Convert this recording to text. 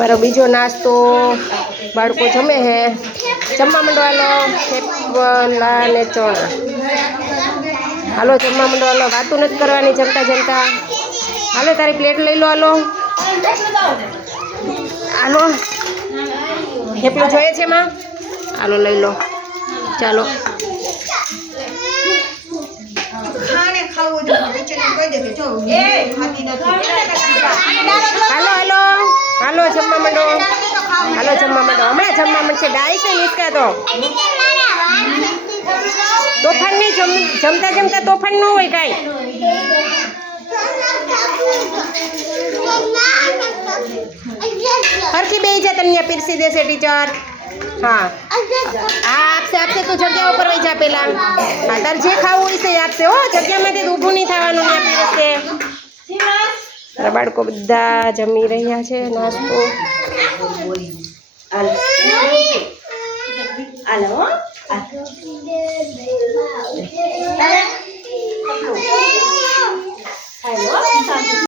મારો બીજો નાસ્તો બાળકો જમે હે. જમવા મંડવાનો થેપલા ને ચણા. હાલો જમવા મંડવાનો વાતું નથી કરવાની જમતા જમતા. હાલો તારી પ્લેટ લઈ લો હાલો. હાલો. થેપલું જોઈએ છે માં હાલો લઈ લો. ચાલો. ખાને ખાવું જોઈએ ટીચરને કહી દે કે જો નથી. જમવા હાલો, જમવા માંડો હમણાં જમવા માંડશે ડાય છે નિષ્કા તો. તોફાન નહીં જમ, જમતા જમતા તોફાન ન હોય કાંઈ. ફરકી બે જા, તને પીરસી દેશે ટીચર. હા. આ આપશે આપશે તું જગ્યા ઉપર વહી જા પેલા. હા, તાર જે ખાવું હોય એ આપશે. હો જગ્યામાંથી તો ઊભું નહીં થવાનું ને પીરસશે મારા બાળકો બધા જમી રહ્યા છે નાસ્તો. હાલો.